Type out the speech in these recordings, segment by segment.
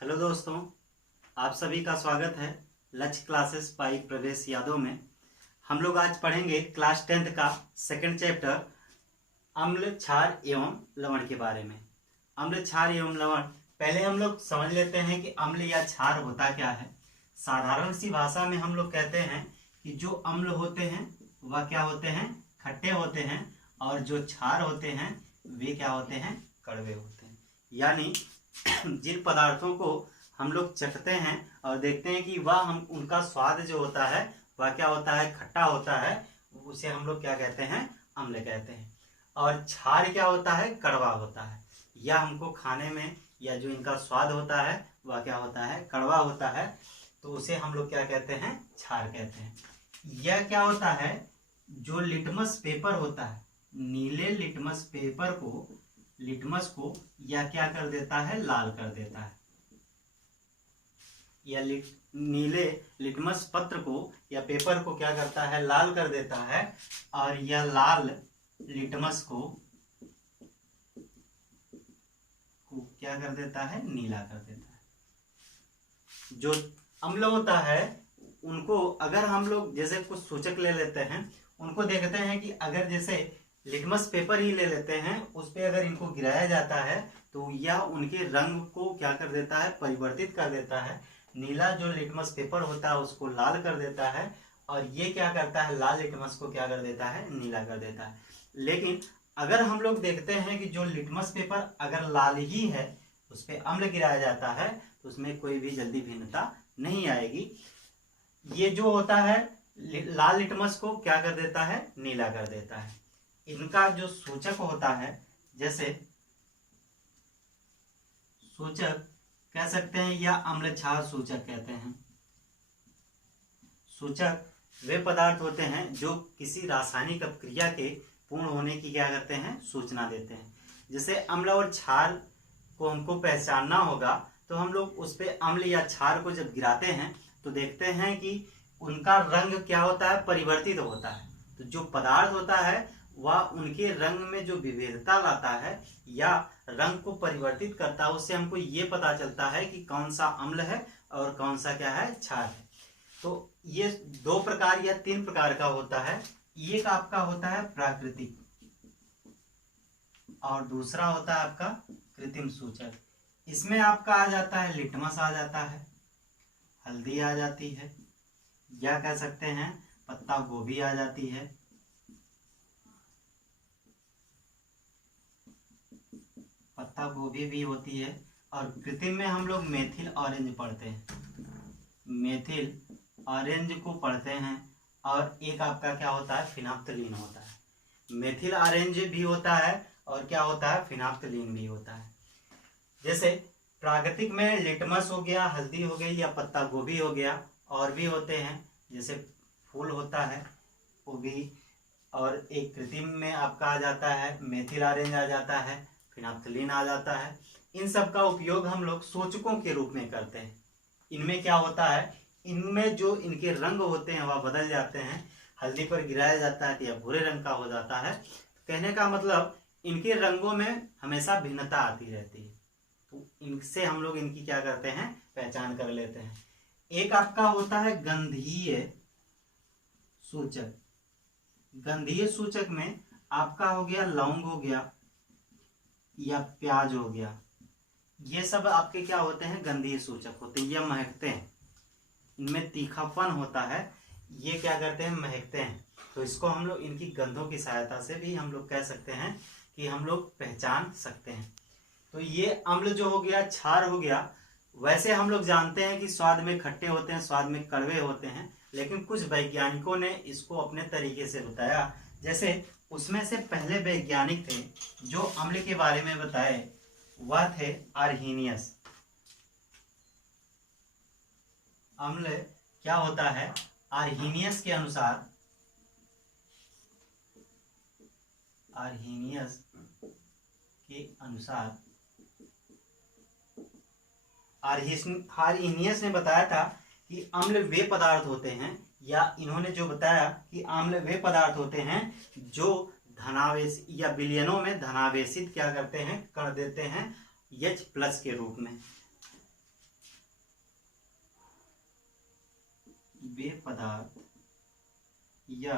Hello दोस्तों, आप सभी का स्वागत है लक्ष्य क्लासेस बाई प्रवेश यादव में। हम लोग आज पढ़ेंगे क्लास 10th का सेकंड चैप्टर अम्ल, क्षार एवं लवण के बारे में। अम्ल, क्षार एवं लवण, पहले हम लोग समझ लेते हैं कि अम्ल या क्षार होता क्या है। साधारण सी भाषा में हम लोग कहते हैं कि जो अम्ल होते हैं वह क्या होते हैं, खट्टे होते हैं, और जो क्षार होते हैं वे क्या होते हैं, कड़वे होते हैं। यानी जिन पदार्थों को हम लोग चखते हैं और देखते हैं कि वह हम उनका स्वाद जो होता है वह क्या होता है, खट्टा होता है, उसे हम लोग क्या कहते हैं, अम्ल कहते हैं। और क्षार क्या होता है, कड़वा होता है। या हमको खाने में या जो इनका स्वाद होता है वह क्या होता है, कड़वा होता है, तो उसे हम लोग क्या कहते हैं, क्षार कहते हैं। यह क्या होता है, जो लिटमस पेपर होता है, नीले लिटमस पेपर को, लिटमस को यह क्या कर देता है, लाल कर देता है। या नीले लिटमस पत्र को या पेपर को क्या करता है, लाल कर देता है, और यह लाल लिटमस को क्या कर देता है, नीला कर देता है। जो अम्ल होता है उनको अगर हम लोग जैसे कुछ सूचक ले लेते हैं, उनको देखते हैं कि अगर जैसे लिटमस पेपर ही ले लेते हैं, उस पर अगर इनको गिराया जाता है तो यह उनके रंग को क्या कर देता है, परिवर्तित कर देता है। नीला जो लिटमस पेपर होता है उसको लाल कर देता है, और ये क्या करता है, लाल लिटमस को क्या कर देता है, नीला कर देता है। लेकिन अगर हम लोग देखते हैं कि जो लिटमस पेपर अगर लाल ही है, उस पर अम्ल गिराया जाता है तो उसमें कोई भी जल्दी भिन्नता नहीं आएगी। ये जो होता है लाल लिटमस को क्या कर देता है, नीला कर देता है। इनका जो सूचक होता है, जैसे सूचक कह सकते हैं या अम्ल क्षार सूचक कहते हैं। सूचक वे पदार्थ होते हैं जो किसी रासायनिक अपक्रिया के पूर्ण होने की क्या करते हैं, सूचना देते हैं। जैसे अम्ल और क्षार को हमको पहचानना होगा तो हम लोग उस पे अम्ल या क्षार को जब गिराते हैं तो देखते हैं कि उनका रंग क्या होता है, परिवर्तित होता है। तो जो पदार्थ होता है वह उनके रंग में जो विविधता लाता है या रंग को परिवर्तित करता है, उससे हमको ये पता चलता है कि कौन सा अम्ल है और कौन सा क्या है, क्षार है। तो ये दो प्रकार या तीन प्रकार का होता है। एक आपका होता है प्राकृतिक और दूसरा होता है आपका कृत्रिम सूचक। इसमें आपका आ जाता है लिटमस, आ जाता है हल्दी, आ जाती है, या कह सकते हैं पत्ता गोभी आ जाती है, पत्ता गोभी भी होती है। और कृत्रिम में हम लोग मेथिल ऑरेंज पढ़ते हैं, मेथिल ऑरेंज को पढ़ते हैं। और एक आपका क्या होता है, फिनाप्थलीन होता है। मेथिल ऑरेंज भी होता है और क्या होता है, फिनाप्थलीन भी होता है। जैसे प्राकृतिक में लिटमस हो गया, हल्दी हो गई, या पत्ता गोभी हो गया, और भी होते हैं जैसे फूल होता है वो भी। और एक कृत्रिम में आपका आ जाता है मेथिल ऑरेंज आ जाता है, फिनाप्थलीन आ जाता है। इन सब का उपयोग हम लोग सूचकों के रूप में करते हैं। इनमें क्या होता है, इनमें जो इनके रंग होते हैं वह बदल जाते हैं। हल्दी पर गिराया जाता है तो यह भूरे रंग का हो जाता है। कहने का मतलब इनके रंगों में हमेशा भिन्नता आती रहती है। तो इनसे हम लोग इनकी क्या करते हैं, पहचान कर लेते हैं। एक आपका होता है गंधीय सूचक। गंधीय सूचक में आपका हो गया लौंग हो गया या प्याज हो गया, ये सब आपके क्या होते हैं, गंधीय सूचक होते हैं। ये महकते हैं, इनमें तीखापन होता है, ये क्या करते हैं, महकते हैं। तो इसको हम लोग इनकी गंधों की सहायता से भी हम लोग कह सकते हैं कि हम लोग पहचान सकते हैं। तो ये अम्ल जो हो गया, क्षार हो गया। वैसे हम लोग जानते हैं कि स्वाद में खट्टे होते हैं, स्वाद में कड़वे होते हैं, लेकिन कुछ वैज्ञानिकों ने इसको अपने तरीके से बताया। जैसे उसमें से पहले वैज्ञानिक थे जो अम्ल के बारे में बताए, वह थे आर्हीनियस। अम्ल क्या होता है, आर्हीनियस के अनुसार, आर्हीनियस के अनुसार आर्हीनियस ने बताया था कि अम्ल वे पदार्थ होते हैं, या इन्होंने जो बताया कि अम्ल वे पदार्थ होते हैं जो धनावेश या विलयनों में धनावेशित क्या करते हैं, कर देते हैं H+ के रूप में। वे पदार्थ या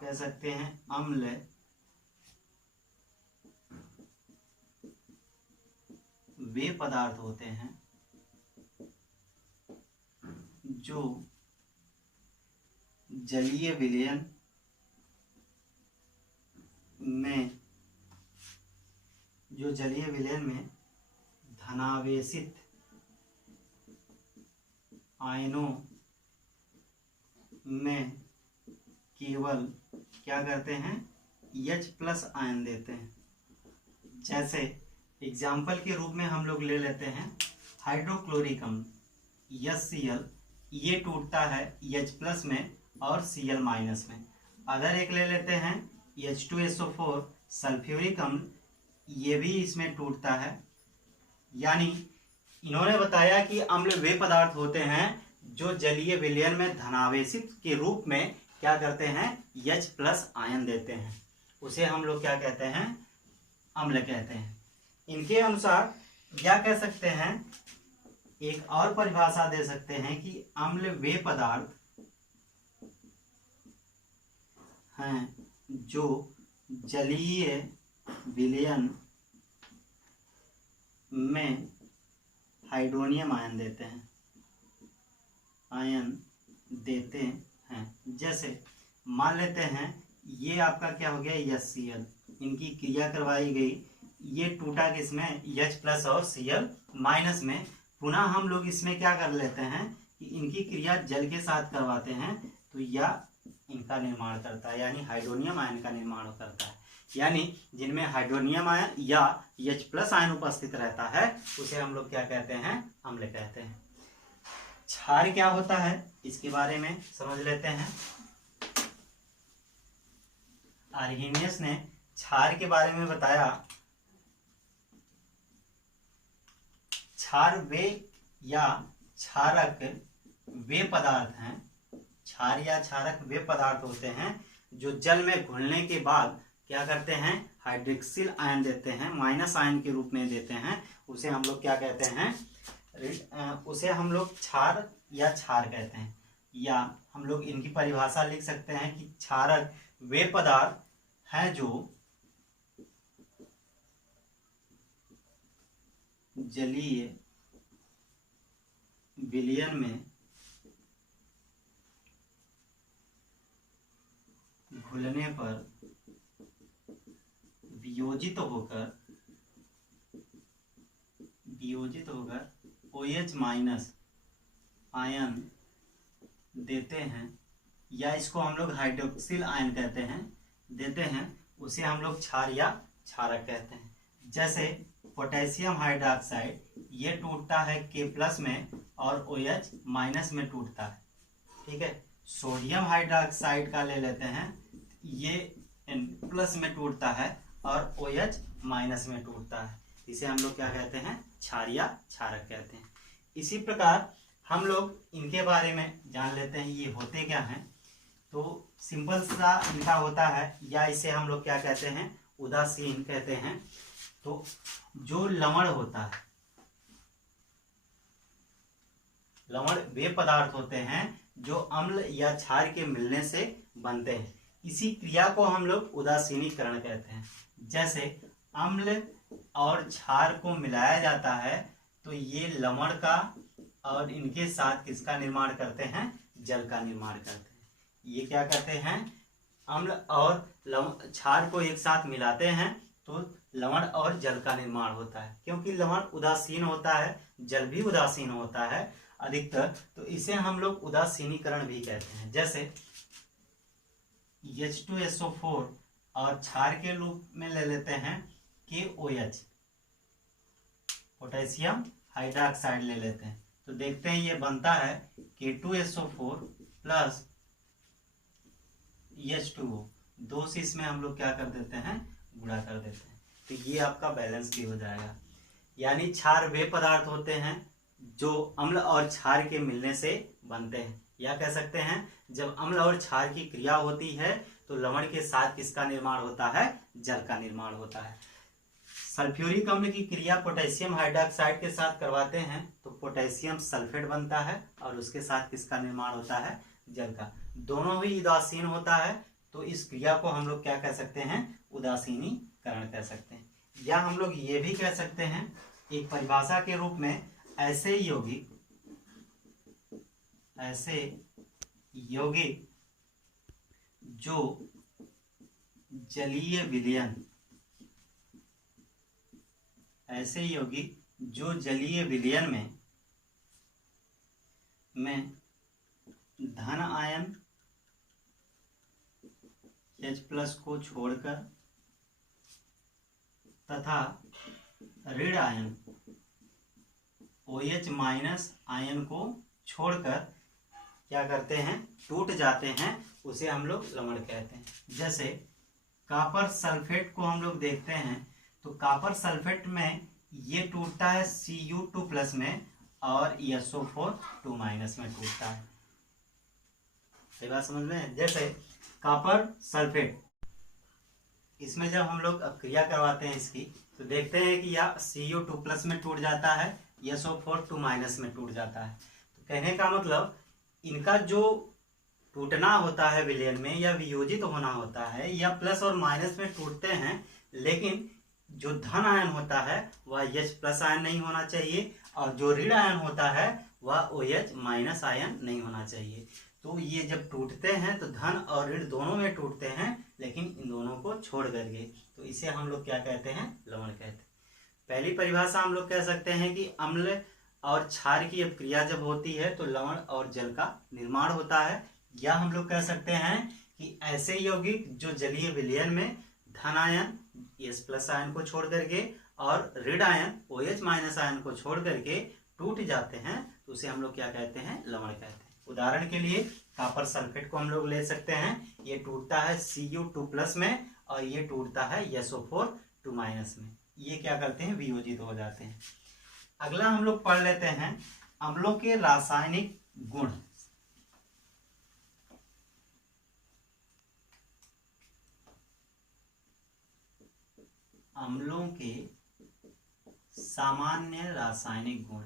कह सकते हैं अम्ल वे पदार्थ होते हैं जो जलीय विलयन में धनावेशित आयनों में केवल क्या करते हैं, H+ आयन देते हैं। जैसे एग्जाम्पल के रूप में हम लोग ले लेते हैं हाइड्रोक्लोरिक अम्ल HCl, ये टूटता है H+ में और Cl- में। अदर एक ले लेते हैं H2SO4 सल्फ्यूरिक अम्ल, ये भी इसमें टूटता है। यानी इन्होंने बताया कि अम्ल वे पदार्थ होते हैं जो जलीय विलयन में धनावेशित के रूप में क्या करते हैं, H+ आयन देते हैं, उसे हम लोग क्या कहते हैं, अम्ल कहते हैं। इनके अनुसार क्या कह सकते हैं, एक और परिभाषा दे सकते हैं कि अम्ल वे पदार्थ हैं जो जलीय विलयन में हाइड्रोनियम आयन देते हैं। जैसे मान लेते हैं ये आपका क्या हो गया HCl, इनकी क्रिया करवाई गई, ये टूटा किसमें, H+ और Cl- में। पुनः हम लोग इसमें क्या कर लेते हैं कि इनकी क्रिया जल के साथ करवाते हैं तो यह इनका निर्माण करता है, यानी हाइड्रोनियम आयन का निर्माण करता है। यानी जिनमें हाइड्रोनियम आयन या H+ आयन उपस्थित रहता है उसे हम लोग क्या कहते हैं, अम्ल कहते हैं। क्षार क्या होता है इसके बारे में समझ लेते हैं। आर्हेनियस ने क्षार के बारे में बताया, क्षार वे या क्षारक वे पदार्थ हैं, क्षार या क्षारक वे पदार्थ होते हैं जो जल में घुलने के बाद क्या करते हैं, हाइड्रोक्सिल आयन देते हैं, माइनस आयन के रूप में देते हैं। उसे हम लोग क्या कहते हैं, उसे हम लोग क्षार या क्षार कहते हैं। या हम लोग इनकी परिभाषा लिख सकते हैं कि क्षारक वे पदार्थ हैं जो जलीय विलयन में घुलने पर वियोजित होकर OH- आयन देते हैं, या इसको हम लोग हाइड्रोक्सिल आयन कहते हैं, देते हैं, उसे हम लोग क्षार या क्षारक कहते हैं। जैसे पोटेशियम हाइड्रोक्साइड, ये टूटता है K+ में और OH- में टूटता है, ठीक है। सोडियम हाइड्रोक्साइड का ले लेते हैं, ये N+ में टूटता है और OH- में टूटता है, इसे हम लोग क्या कहते हैं, क्षार या क्षारक कहते हैं। इसी प्रकार हम लोग इनके बारे में जान लेते हैं, ये होते क्या हैं। तो सिंपल सा इनका होता है, या इसे हम लोग क्या कहते हैं, उदासीन कहते हैं। तो जो लवण होता है, लवण वे पदार्थ होते हैं जो अम्ल या क्षार के मिलने से बनते हैं, इसी क्रिया को हम लोग उदासीनीकरण कहते हैं। जैसे अम्ल और क्षार को मिलाया जाता है तो ये लवण का और इनके साथ किसका निर्माण करते हैं, जल का निर्माण करते हैं। ये क्या करते हैं, अम्ल और क्षार को एक साथ मिलाते हैं तो लवण और जल का निर्माण होता है। क्योंकि लवण उदासीन होता है, जल भी उदासीन होता है अधिकतर, तो इसे हम लोग उदासीनीकरण भी कहते हैं। जैसे H2SO4 और क्षार के रूप में ले लेते हैं KOH, पोटेशियम हाइड्रोक्साइड ले लेते हैं, तो देखते हैं ये बनता है K2SO4 प्लस H2O, दो से इसमें हम लोग क्या कर देते हैं, गुणा कर देते हैं, तो ये आपका बैलेंस भी हो जाएगा। यानी क्षार वे पदार्थ होते हैं जो अम्ल और क्षार के मिलने से बनते हैं, या कह सकते हैं जब अम्ल और क्षार की क्रिया होती है तो लवण के साथ किसका निर्माण होता है, जल का निर्माण होता है। सल्फ्यूरिक अम्ल की क्रिया पोटेशियम हाइड्रोक्साइड के साथ करवाते हैं तो पोटेशियम सल्फेट बनता है और उसके साथ किसका निर्माण होता है, जल का। दोनों ही उदासीन होता है तो इस क्रिया को हम लोग क्या कह सकते हैं, उदासीनीकरण कह सकते हैं। या हम लोग ये भी कह सकते हैं एक परिभाषा के रूप में, ऐसे यौगिक जो जलीय विलयन, ऐसे यौगिक जो जलीय विलयन में धन आयन H+ को छोड़कर तथा ऋण आयन OH- आयन को छोड़कर क्या करते हैं, टूट जाते हैं, उसे हम लोग लवण कहते हैं। जैसे कॉपर सल्फेट को हम लोग देखते हैं तो कॉपर सल्फेट में ये टूटता है Cu2+ में और SO4 2- में टूटता है। सही बात समझ में। जैसे कॉपर सल्फेट, इसमें जब हम लोग अब क्रिया करवाते हैं इसकी तो देखते हैं कि यह Cu2+ में टूट जाता है, SO4 2- में टूट जाता है। तो कहने का मतलब इनका जो टूटना होता है विलयन में या वियोजित होना होता है, या प्लस और माइनस में टूटते हैं, लेकिन जो धन आयन होता है वह H+ आयन नहीं होना चाहिए और जो ऋण आयन होता है वह OH- आयन नहीं होना चाहिए। तो ये जब टूटते हैं तो धन और ऋण दोनों में टूटते हैं, लेकिन इन दोनों को छोड़ करके, तो इसे हम लोग क्या कहते हैं, लवण कहते हैं। पहली परिभाषा हम लोग कह सकते हैं कि अम्ल और क्षार की अब क्रिया जब होती है तो लवण और जल का निर्माण होता है। या हम लोग कह सकते हैं कि ऐसे यौगिक जो जलीय विलयन में धन आयन H+ आयन को छोड़ करके और ऋण आयन OH- आयन को छोड़ करके टूट जाते हैं तो उसे हम लोग क्या कहते हैं, लवण कहते हैं। उदाहरण के लिए कॉपर सल्फेट को हम लोग ले सकते हैं, ये टूटता है Cu2+ में और ये टूटता है SO4 2- में। ये क्या करते हैं, वियोजित हो जाते हैं। अगला हम लोग पढ़ लेते हैं अम्लों के रासायनिक गुण। अम्लों के सामान्य रासायनिक गुण।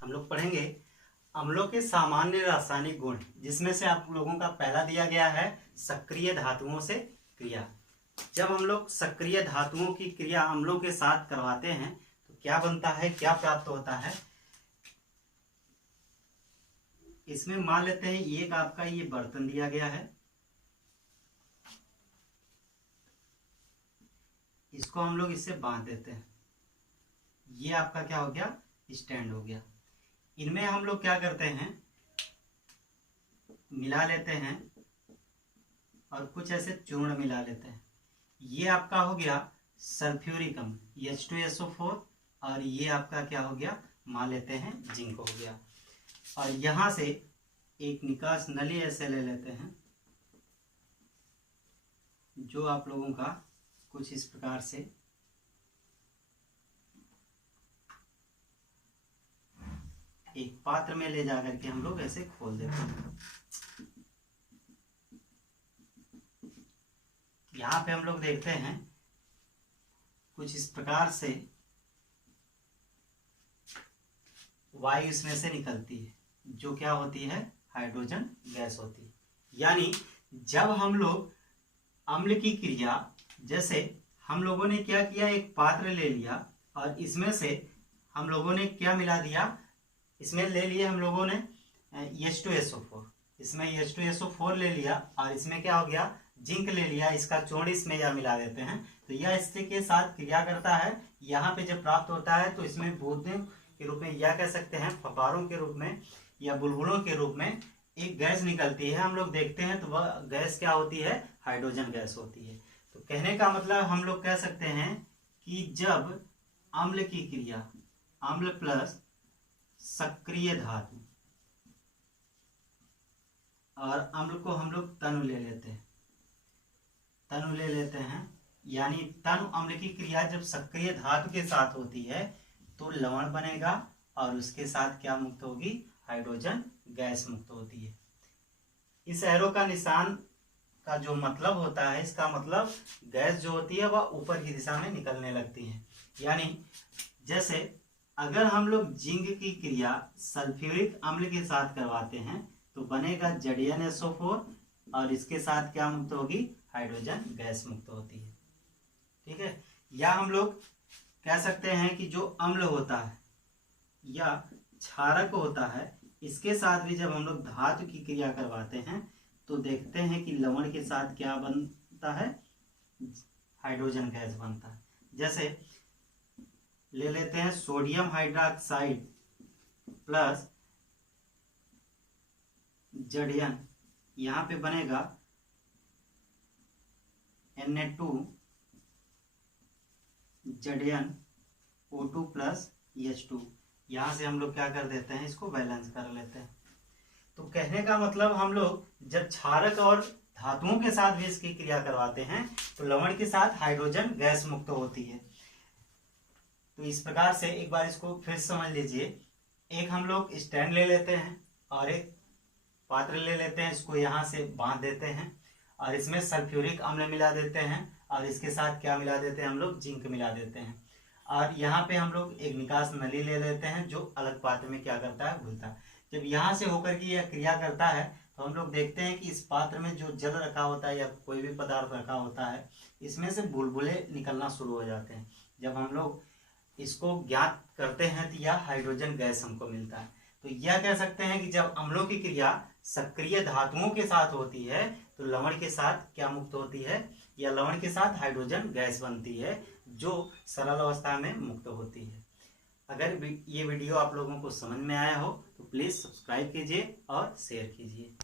हम लोग पढ़ेंगे अम्लों के सामान्य रासायनिक गुण, जिसमें से आप लोगों का पहला दिया गया है सक्रिय धातुओं से क्रिया। जब हम लोग सक्रिय धातुओं की क्रिया अम्लों के साथ करवाते हैं तो क्या बनता है, क्या प्राप्त होता है। इसमें मान लेते हैं एक आपका ये बर्तन दिया गया है, इसको हम लोग इससे बांध देते हैं, ये आपका क्या हो गया, स्टैंड हो गया। इनमें हम लोग क्या करते हैं, मिला लेते हैं और कुछ ऐसे चूर्ण मिला लेते हैं। ये आपका हो गया सल्फ्यूरिक अम्ल H2SO4 और ये आपका क्या हो गया, मान लेते हैं जिंक हो गया। और यहां से एक निकास नली ऐसे ले लेते हैं जो आप लोगों का कुछ इस प्रकार से एक पात्र में ले जाकर के हम लोग ऐसे खोल देते हैं। यहाँ पे हम लोग देखते हैं कुछ इस प्रकार से वायु इसमें से निकलती है, जो क्या होती है, हाइड्रोजन गैस होती है। यानी जब हम लोग अम्ल की क्रिया, जैसे हम लोगों ने क्या किया, एक पात्र ले लिया और इसमें से हम लोगों ने क्या मिला दिया, इसमें ले लिए हम लोगों ने H2SO4, इसमें H2SO4 ले लिया और इसमें क्या हो गया, जिंक ले लिया, इसका चूर्ण इसमें या मिला देते हैं तो यह इससे के साथ क्रिया करता है। यहाँ पे जब प्राप्त होता है तो इसमें बूंदों के रूप में या कह सकते हैं फव्वारों के रूप में या बुलबुलों के रूप में एक गैस निकलती है। हम लोग देखते हैं तो वह गैस क्या होती है, हाइड्रोजन गैस होती है। तो कहने का मतलब हम लोग कह सकते हैं कि जब अम्ल की क्रिया, अम्ल प्लस सक्रिय धातु और अम्ल को हम लोग तनु ले लेते हैं, तनु ले लेते हैं, यानी तनु अम्ल की क्रिया जब सक्रिय धातु के साथ होती है तो लवण बनेगा और उसके साथ क्या मुक्त होगी, हाइड्रोजन गैस मुक्त होती है। इस एरो का निशान का जो मतलब होता है, इसका मतलब गैस जो होती है वह ऊपर की दिशा में निकलने लगती है। यानी जैसे अगर हम लोग जिंक की क्रिया सल्फ्यूरिक अम्ल के साथ करवाते हैं तो बनेगा ZnSO4 और इसके साथ क्या मुक्त होगी, हाइड्रोजन गैस मुक्त होती है। ठीक है। या हम लोग कह सकते हैं कि जो अम्ल होता है या क्षारक होता है, इसके साथ भी जब हम लोग धातु की क्रिया करवाते हैं तो देखते हैं कि लवण के साथ क्या बनता है, हाइड्रोजन गैस बनता है। जैसे ले लेते हैं सोडियम हाइड्रोक्साइड प्लस Zn, यहाँ पे बनेगा Na2Zn O2 प्लस H2। यहाँ से हम लोग क्या कर देते हैं, इसको बैलेंस कर लेते हैं। तो कहने का मतलब हम लोग जब क्षारक और धातुओं के साथ भी इसकी क्रिया करवाते हैं तो लवण के साथ हाइड्रोजन गैस मुक्त होती है। तो इस प्रकार से एक बार इसको फिर समझ लीजिए। एक हम लोग स्टैंड ले लेते हैं और एक पात्र ले लेते हैं, इसको यहाँ से बांध देते हैं और इसमें सल्फ्यूरिक अम्ल मिला देते हैं और इसके साथ क्या मिला देते हैं, हम लोग जिंक मिला देते हैं। और यहाँ पे हम लोग एक निकास नली ले लेते हैं जो अलग पात्र में क्या करता है, घुलता है। जब यहाँ से होकर के यह क्रिया करता है तो हम लोग देखते हैं कि इस पात्र में जो जल रखा होता है या कोई भी पदार्थ रखा होता है, इसमें से बुलबुले निकलना शुरू हो जाते हैं। जब हम लोग इसको ज्ञात करते हैं तो यह हाइड्रोजन गैस हमको मिलता है। तो यह कह सकते हैं कि जब अम्लों की क्रिया सक्रिय धातुओं के साथ होती है तो लवण के साथ क्या मुक्त होती है, या लवण के साथ हाइड्रोजन गैस बनती है जो सरल अवस्था में मुक्त होती है। अगर ये वीडियो आप लोगों को समझ में आया हो तो प्लीज़ सब्सक्राइब कीजिए और शेयर कीजिए।